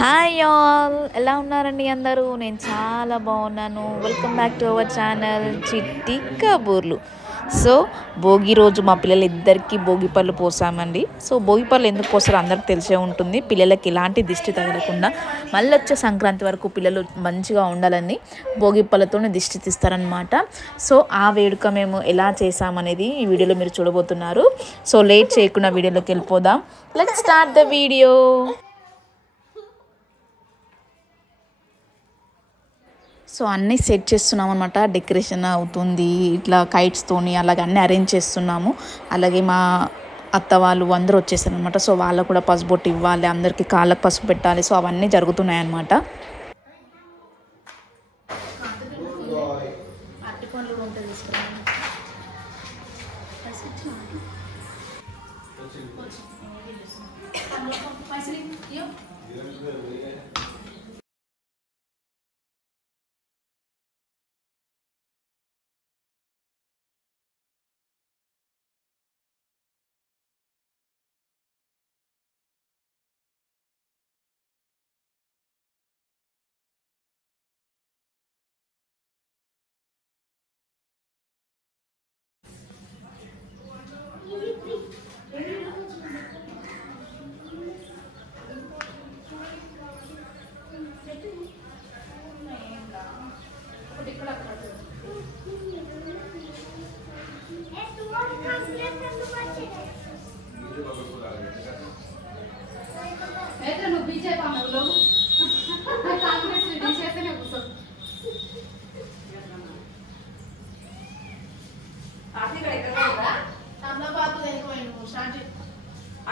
Hi all, ఎలా ఉన్నారండి అందరూ? నేను చాలా బాగున్నాను. Welcome back to our channel చిట్టి కబూర్లు. సో భోగి రోజు మా పిల్లలిద్దరికీ భోగి పళ్ళు పోసామండి. సో భోగి పళ్ళు ఎందుకు పోస్తారో అందరికి తెలిసే ఉంటుంది. పిల్లలకి ఎలాంటి దిష్టి తగలకుండా మళ్ళీ వచ్చే సంక్రాంతి వరకు పిల్లలు మంచిగా ఉండాలని భోగి పళ్ళతోనే దిష్టి తీస్తారనమాట. సో ఆ వేడుక మేము ఎలా చేసామనేది ఈ వీడియోలో మీరు చూడబోతున్నారు. సో లేట్ చేయకుండా వీడియోలోకి వెళ్ళిపోదాం. Let's start the video. So అన్నీ సెట్ చేస్తున్నాం అనమాట. డెకరేషన్ అవుతుంది, ఇట్లా కైట్స్తోని అలాగే అన్నీ అరేంజ్ చేస్తున్నాము. అలాగే మా అత్త వాళ్ళు అందరూ వచ్చేసారు అనమాట. సో వాళ్ళకు కూడా పసుపు బొట్టు ఇవ్వాలి, అందరికీ కాళ్ళకు పసుపు పెట్టాలి. సో అవన్నీ జరుగుతున్నాయి అన్నమాట.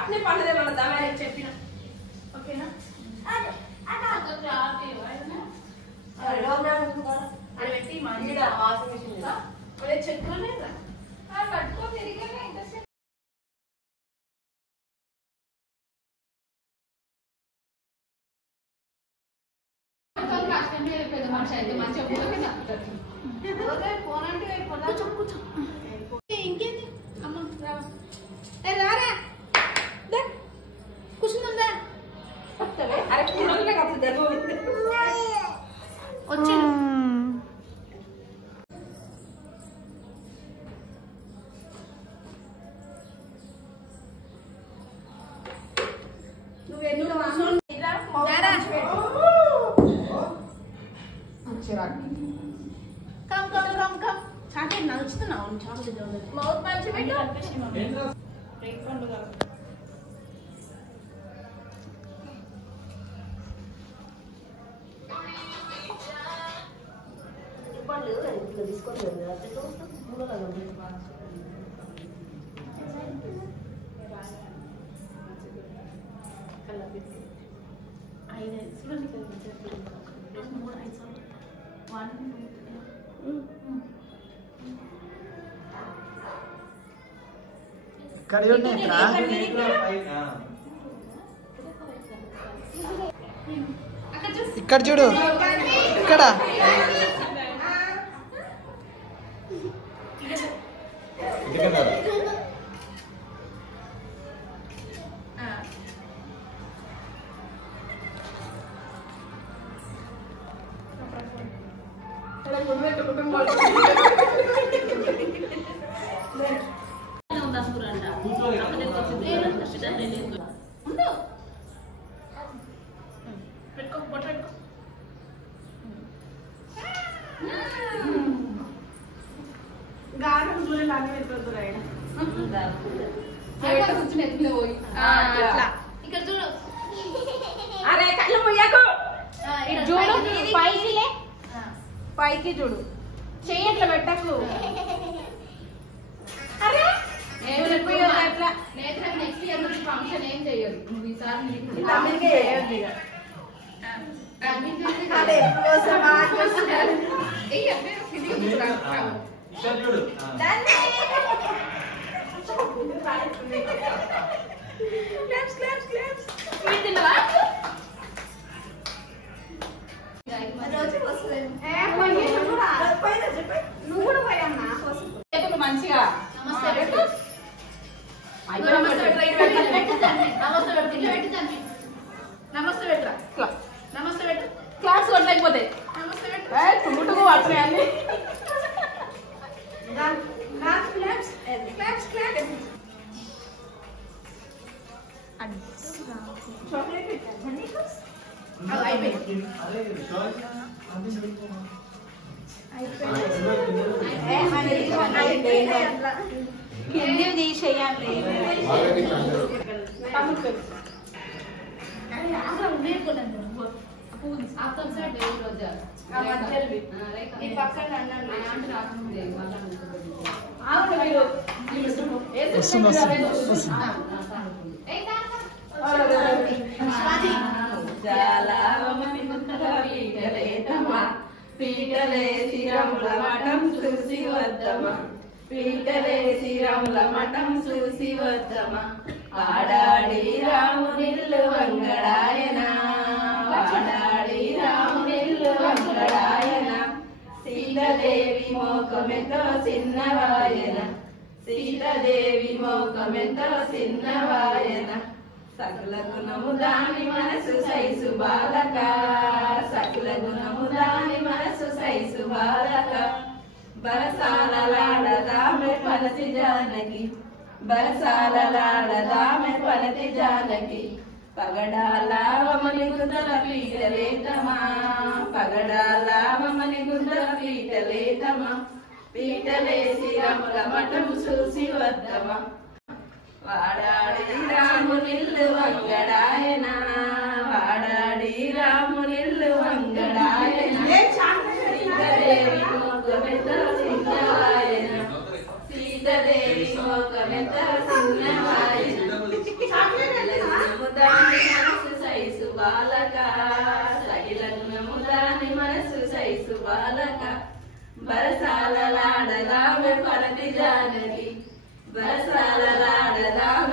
अपने पढ़ने वाला दवा है चेपिना ओके ना अरे लो मैं अरे बेटी मांगीदा वाशिंग मशीन का अरे चेक कर लेगा हां कटको तेरी का इधर से कल रास्ते में पेद मार्च మంచి పోతే నాకు ఓకే ఫోన్ అంటే అయిపోదా కూర్చో ఇంకేంది అమ్మ రా ఏ రారా దా కూర్చుందా వస్తవే అరే కూరలే కాదు దర్గో వచ్చి నువ్వు ఎన్నుడ వాసన ఇరా మౌరా కమ్ చాటే నడుస్తున్నావు చాటే మౌత్ మంచి పెట్టు బ్రేక్ పండు కదా పండు ఇట్లా తీసుకొని వెళ్ళాలి అట్లా మూడల కల్లా పెట్టి ఐదు చూడండి కదా మూడు ఐదు వన్ ఇక్కడ చూడు ఇక్కడ పైకి చూడు చెయ్యట్లా పెట్టకు అరే అట్లా నెక్స్ట్ ఇయర్ నుంచి ఫంక్షన్ ఏం చెయ్యదు నువ్వు ఈసారి మంచిగా నమస్తే నమస్తే అట్లే కింది తీసేయాలి పీటలేసి రాముల మఠం చూసి వద్దమా పీటలేసి రాముల మఠం చూసి వద్దమా ఆడాడి రామునిల్లు వంగడాయన ఆడాడి రామునిల్లు వంగడాయన సీతాదేవి మోకమెంతో చిన్నవాయన సీతాదేవి మోకమెంతో చిన్నవాయన సకల గుణము దాని మనసు సైసు బాలక సకల గుణము దాని మనసు సైసు బాలక బరసాలలాడదామె పలతి జానకి బరసాలలాడదామె పలతి జానకి పగడాలావమని గుందల పీటలేతమా పగడాలావమని గుందల పీటలేతమా పీటలేసి రాముల మఠం చూసి వద్దమా వాడాడి రామునిల్లు వంగడాయన వాడాడి రామునిల్లు వంగడాయన సీతాదేవి మోకమెంత చిన్నవాయన సీతాదేవి మోకమెంత చిన్నవాయన దాని మనసు సైసు బాలక సైలగ్నము దాని మనసు సైసు బాలక బరసాలలాడదామె పరతి జానకి బరసాలలాడదామె